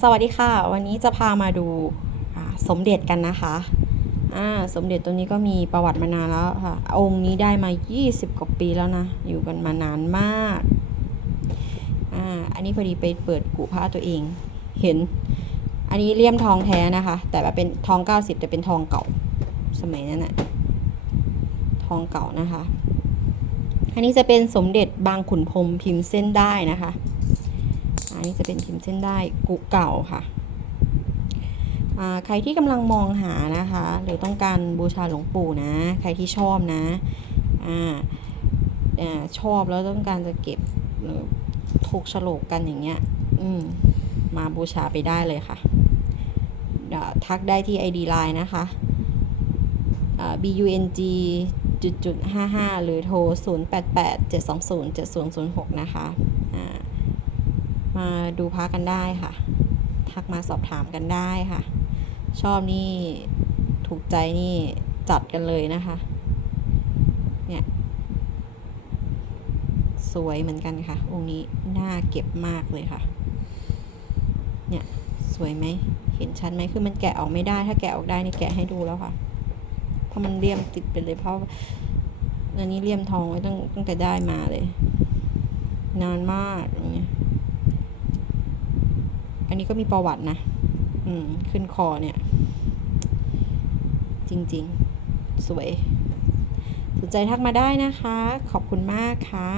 สวัสดีค่ะ วันนี้จะพามาดูสมเด็จกันนะคะอ่าสมเด็จตัวนี้ก็มีประวัติมานานแล้วค่ะ องค์นี้ได้มา 20 กว่าปีแล้วนะ อยู่กันมานานมากอ่าอันนี้พอดีไปเปิดกุผ้าตัวเอง เห็น อันนี้เลี่ยมทองแท้นะคะ แต่ว่าเป็นทอง 90 แต่เป็นทองเก่า สมัยนั้นอะทองเก่านะคะ อันนี้จะเป็นสมเด็จบางขุนพรมพิมพ์เส้นได้นะคะ อันนี้จะเป็นพิมพ์เส้นได้กุเก่าค่ะใครที่กำลังมองหานะคะ หรือต้องการบูชาหลวงปู่นะ ใครที่ชอบนะอ่าชอบแล้วต้องการจะเก็บหรือถูกโฉลกกันอย่างเงี้ย อืมมาบูชาไปได้เลยค่ะทักได้ที่ ID Line นะคะอ่า bung จุดจุดห้าห้าหรือโทร 0 8 8 7 2 0 7 0 0 6 นะคะ อ่า มาดูพระกันได้ค่ะ ทักมาสอบถามกันได้ค่ะ ชอบนี่ถูกใจนี่จัดกันเลยนะคะ เนี่ย สวยเหมือนกันค่ะ องค์นี้น่าเก็บมากเลยค่ะ เนี่ยสวยไหมเห็นชัดไหมคือมันแกะออกไม่ได้ ถ้าแกะออกได้นี่แกะให้ดูแล้วค่ะ เพราะมันเลี่ยมติดไปเลยเพราะอันนี้เลี่ยมทองไว้ตั้งตั้งแต่ได้มาเลย นานมากอย่างเงี้ย อันนี้ก็มีประวัตินะ อืม ขึ้นคอเนี่ย จริง ๆ สวย สนใจทักมาได้นะคะ ขอบคุณมากค่ะ